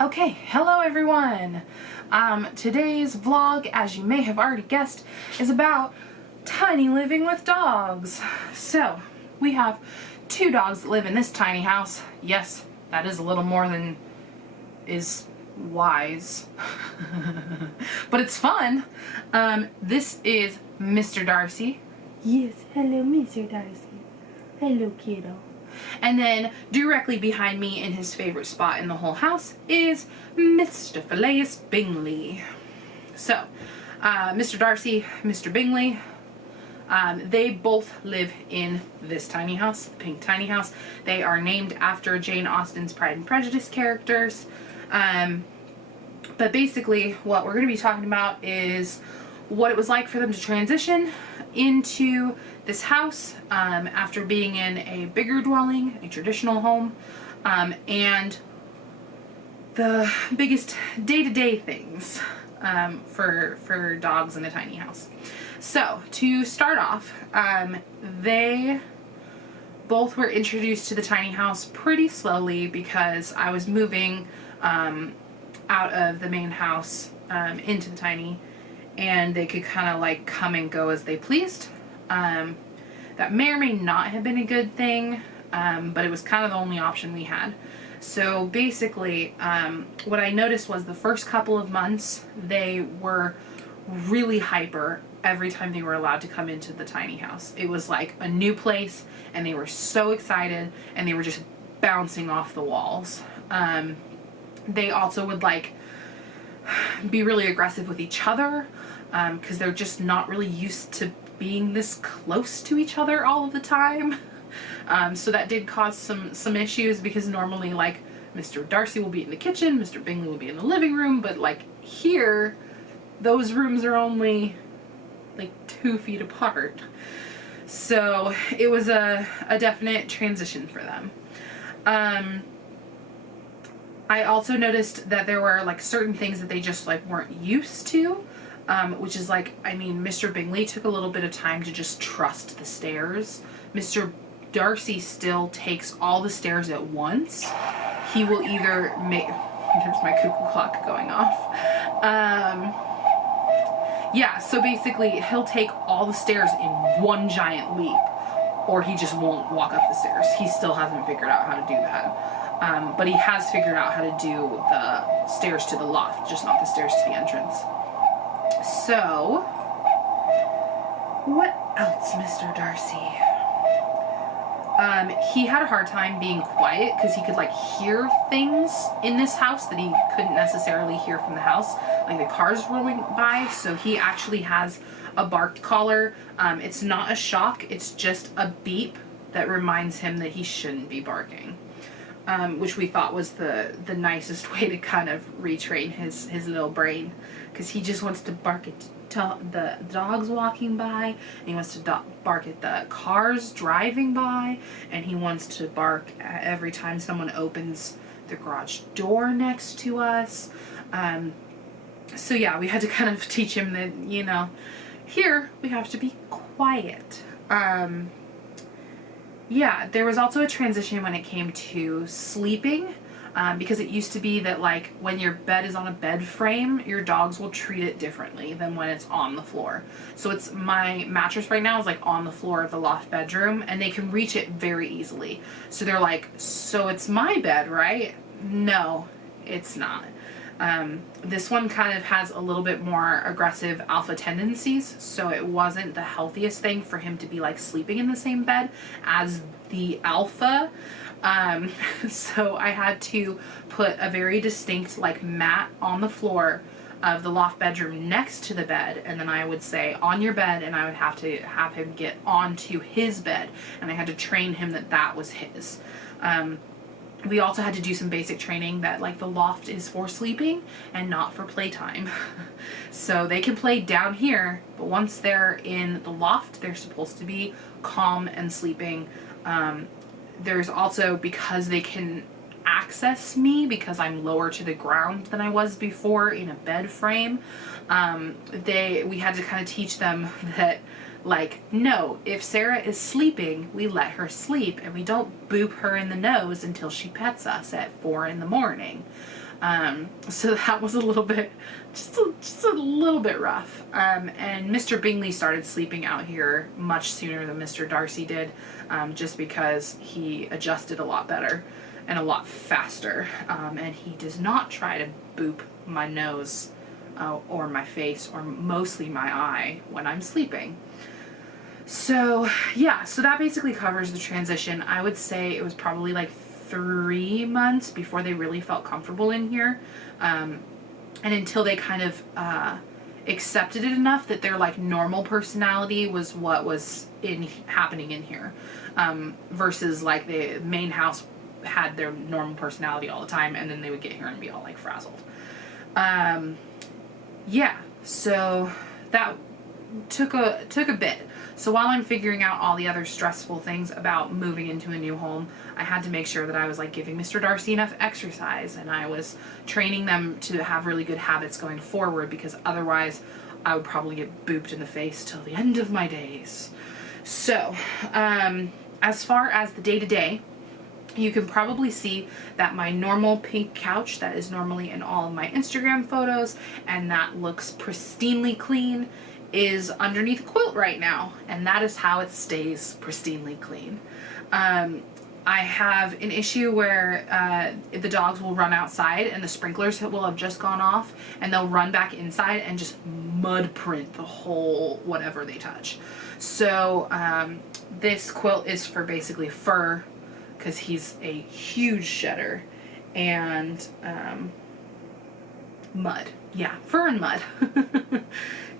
Okay, hello everyone. Today's vlog, as you may have already guessed, is about tiny living with dogs. So, we have 2 dogs that live in this tiny house. Yes, that is a little more than is wise. But it's fun. This is Mr. Darcy. Yes, hello, Mr. Darcy. Hello, kiddo. And then directly behind me in his favorite spot in the whole house is Mr. Bingley. So, Mr. Darcy, Mr. Bingley, they both live in this tiny house, the pink tiny house. They are named after Jane Austen's Pride and Prejudice characters. But basically what we're going to be talking about is what it was like for them to transition into this house after being in a bigger dwelling, a traditional home, and the biggest day-to-day things for dogs in a tiny house. So to start off, they both were introduced to the tiny house pretty slowly because I was moving out of the main house into the tiny, and they could kind of like come and go as they pleased. That may or may not have been a good thing, but it was kind of the only option we had. So basically, what I noticed was the first couple of months, they were really hyper every time they were allowed to come into the tiny house. It was like a new place, and they were so excited, and they were just bouncing off the walls. They also would like be really aggressive with each other because they're just not really used to being this close to each other all of the time. So that did cause some issues because normally like Mr. Darcy will be in the kitchen, Mr. Bingley will be in the living room, but like here those rooms are only like 2 feet apart. So it was a definite transition for them. I also noticed that there were like certain things that they just like weren't used to, which is like, I mean, Mr. Bingley took a little bit of time to just trust the stairs. Mr. Darcy still takes all the stairs at once. He will either make, there's my cuckoo clock going off. Yeah, so basically he'll take all the stairs in one giant leap, or he just won't walk up the stairs. He still hasn't figured out how to do that. But he has figured out how to do the stairs to the loft, just not the stairs to the entrance. So, what else, Mr. Darcy? He had a hard time being quiet because he could like hear things in this house that he couldn't necessarily hear from the house, like the cars rolling by. So he actually has a bark collar. It's not a shock, it's just a beep that reminds him that he shouldn't be barking. Which we thought was the nicest way to kind of retrain his little brain, because he just wants to bark at the dogs walking by, and he wants to bark at the cars driving by, and he wants to bark every time someone opens the garage door next to us. So yeah, we had to kind of teach him that, you know, here we have to be quiet. Yeah, there was also a transition when it came to sleeping, because it used to be that like when your bed is on a bed frame, your dogs will treat it differently than when it's on the floor. So it's, my mattress right now is like on the floor of the loft bedroom, and they can reach it very easily. So they're like, so it's my bed, right? No, it's not. This one kind of has a little bit more aggressive alpha tendencies, so it wasn't the healthiest thing for him to be like sleeping in the same bed as the alpha. So I had to put a very distinct like mat on the floor of the loft bedroom next to the bed, and then I would say on your bed, and I would have to have him get onto his bed, and I had to train him that that was his. We also had to do some basic training that like the loft is for sleeping and not for playtime. So they can play down here, but once they're in the loft, they're supposed to be calm and sleeping. There's also, because they can access me because I'm lower to the ground than I was before in a bed frame, we had to kind of teach them that Like, no, if Sarah is sleeping, we let her sleep and we don't boop her in the nose until she pets us at 4 in the morning. So that was a little bit, just a little bit rough. And Mr. Bingley started sleeping out here much sooner than Mr. Darcy did, just because he adjusted a lot better and a lot faster. And he does not try to boop my nose or my face or mostly my eye when I'm sleeping. So yeah, so that basically covers the transition. I would say it was probably like 3 months before they really felt comfortable in here, and until they kind of accepted it enough that their like normal personality was what was happening in here, versus like the main house had their normal personality all the time, and then they would get here and be all like frazzled. Yeah, so that took a bit. So while I'm figuring out all the other stressful things about moving into a new home, I had to make sure that I was like giving Mr. Darcy enough exercise, and I was training them to have really good habits going forward, because otherwise I would probably get booped in the face till the end of my days. So as far as the day-to-day, you can probably see that my normal pink couch that is normally in all of my Instagram photos and that looks pristinely clean is underneath a quilt right now, and that is how it stays pristinely clean. I have an issue where the dogs will run outside and the sprinklers will have just gone off, and they'll run back inside and just mud print the whole whatever they touch. So this quilt is for basically fur, because he's a huge shedder, and mud. Yeah, fur and mud.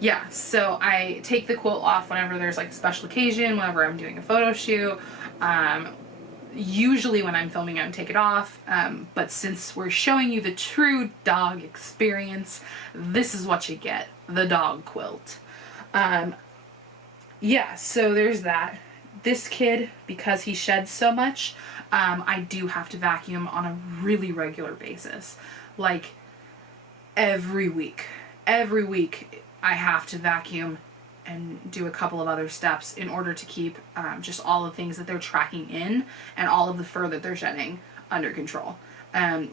Yeah, so I take the quilt off whenever there's like a special occasion, whenever I'm doing a photo shoot. Usually when I'm filming, I take it off, but since we're showing you the true dog experience, this is what you get, the dog quilt. Yeah, so there's that. This kid, because he sheds so much, I do have to vacuum on a really regular basis. Like every week. Every week I have to vacuum and do a couple of other steps in order to keep just all the things that they're tracking in and all of the fur that they're shedding under control.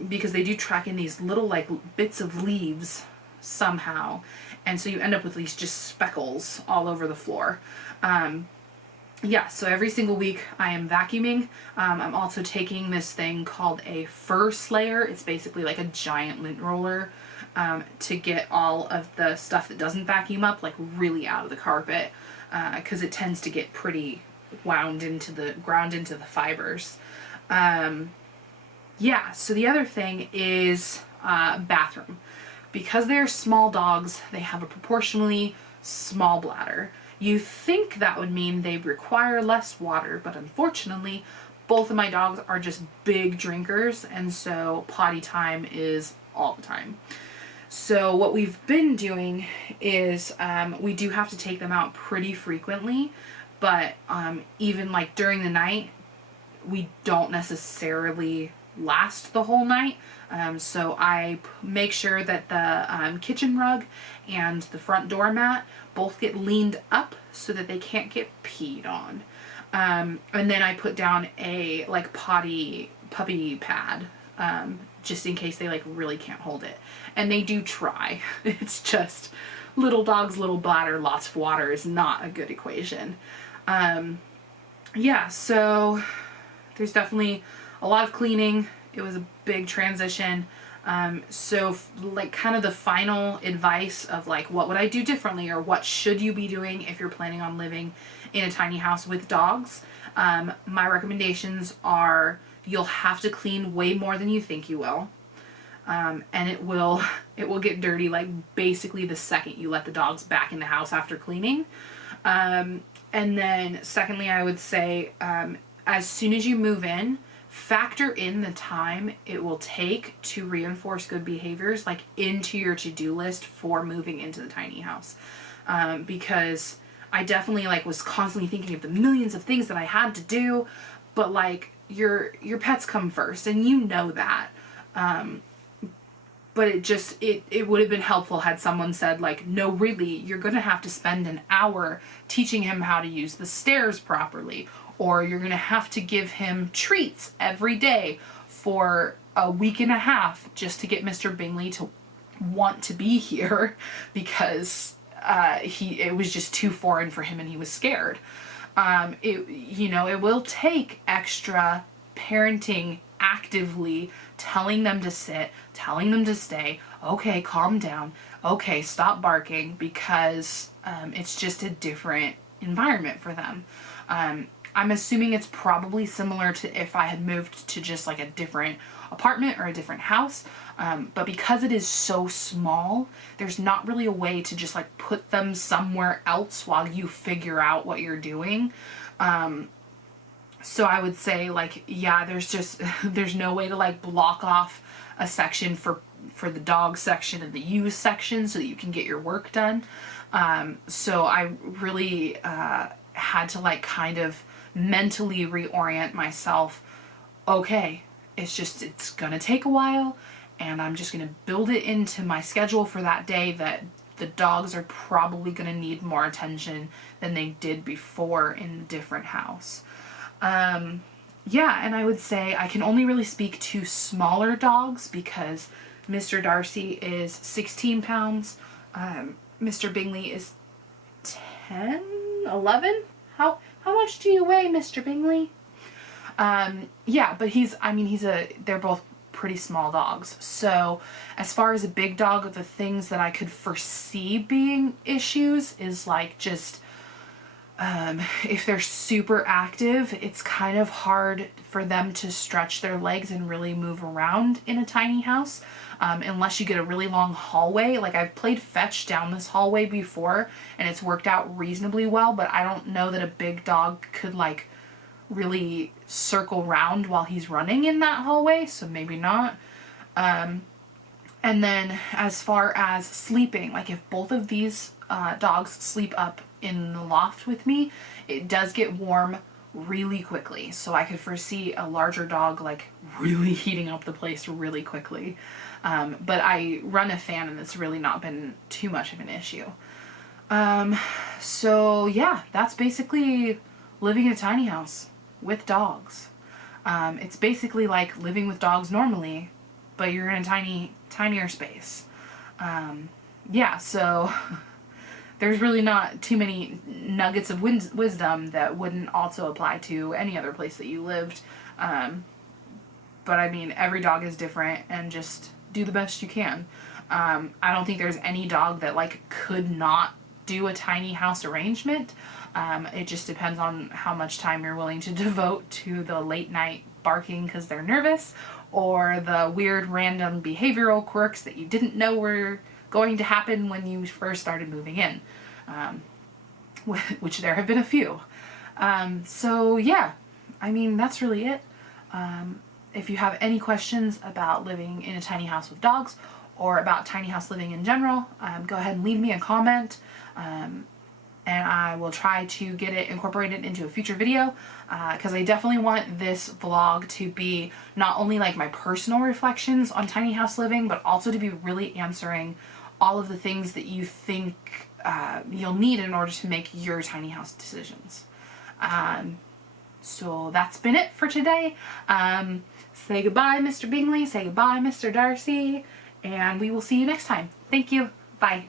Because they do track in these little like bits of leaves somehow, and so you end up with these just speckles all over the floor. Yeah, so every single week I am vacuuming. I'm also taking this thing called a fur slayer. It's basically like a giant lint roller, to get all of the stuff that doesn't vacuum up like really out of the carpet, because it tends to get pretty ground into the fibers. Yeah, so the other thing is bathroom. Because they're small dogs, they have a proportionally small bladder. You think that would mean they require less water, but unfortunately, both of my dogs are just big drinkers, and so potty time is all the time. So what we've been doing is we do have to take them out pretty frequently, but even like during the night, we don't necessarily last the whole night. So I make sure that the kitchen rug and the front door mat both get leaned up so that they can't get peed on. And then I put down a like puppy pad, just in case they like really can't hold it. And they do try. It's just little dogs, little bladder, lots of water is not a good equation. Yeah, so there's definitely a lot of cleaning. It was a big transition. So like kind of the final advice of like what would I do differently, or what should you be doing if you're planning on living in a tiny house with dogs. My recommendations are you'll have to clean way more than you think you will. And it will get dirty like basically the second you let the dogs back in the house after cleaning. And then secondly, I would say as soon as you move in, factor in the time it will take to reinforce good behaviors like into your to-do list for moving into the tiny house. Because I definitely like was constantly thinking of the millions of things that I had to do, but like your pets come first, and you know that. But it would have been helpful had someone said like, no, really, you're going to have to spend an hour teaching him how to use the stairs properly, or you're going to have to give him treats every day for a week and a half just to get Mr. Bingley to want to be here because it was just too foreign for him and he was scared. It will take extra parenting, actively telling them to sit, telling them to stay, okay, calm down, okay, stop barking, because it's just a different environment for them. I'm assuming it's probably similar to if I had moved to just like a different apartment or a different house, but because it is so small, there's not really a way to just like put them somewhere else while you figure out what you're doing. So I would say, like, yeah, there's no way to like block off a section for the dog section and the you section so that you can get your work done. So I really had to like kind of mentally reorient myself. Okay, it's gonna take a while, and I'm just gonna build it into my schedule for that day that the dogs are probably gonna need more attention than they did before in a different house. Yeah, and I would say I can only really speak to smaller dogs because Mr. Darcy is 16 pounds. Mr. Bingley is 10, 11? How much do you weigh, Mr. Bingley? Yeah, but they're both pretty small dogs. So as far as a big dog, the things that I could foresee being issues is like just, if they're super active, it's kind of hard for them to stretch their legs and really move around in a tiny house, unless you get a really long hallway. Like, I've played fetch down this hallway before and it's worked out reasonably well, but I don't know that a big dog could like really circle round while he's running in that hallway, so maybe not. And then as far as sleeping, like if both of these dogs sleep up in the loft with me, it does get warm really quickly. So I could foresee a larger dog like really heating up the place really quickly. But I run a fan and it's really not been too much of an issue. So yeah, that's basically living in a tiny house with dogs. It's basically like living with dogs normally, but you're in a tinier space. Yeah, so there's really not too many nuggets of wisdom that wouldn't also apply to any other place that you lived. But I mean, every dog is different, and just do the best you can. I don't think there's any dog that like could not do a tiny house arrangement. It just depends on how much time you're willing to devote to the late night barking because they're nervous, or the weird random behavioral quirks that you didn't know were going to happen when you first started moving in, which there have been a few. So yeah, I mean, that's really it. If you have any questions about living in a tiny house with dogs or about tiny house living in general, go ahead and leave me a comment. And I will try to get it incorporated into a future video, because I definitely want this vlog to be not only like my personal reflections on tiny house living, but also to be really answering all of the things that you think you'll need in order to make your tiny house decisions. So that's been it for today. Say goodbye, Mr. Bingley. Say goodbye, Mr. Darcy. And we will see you next time. Thank you. Bye.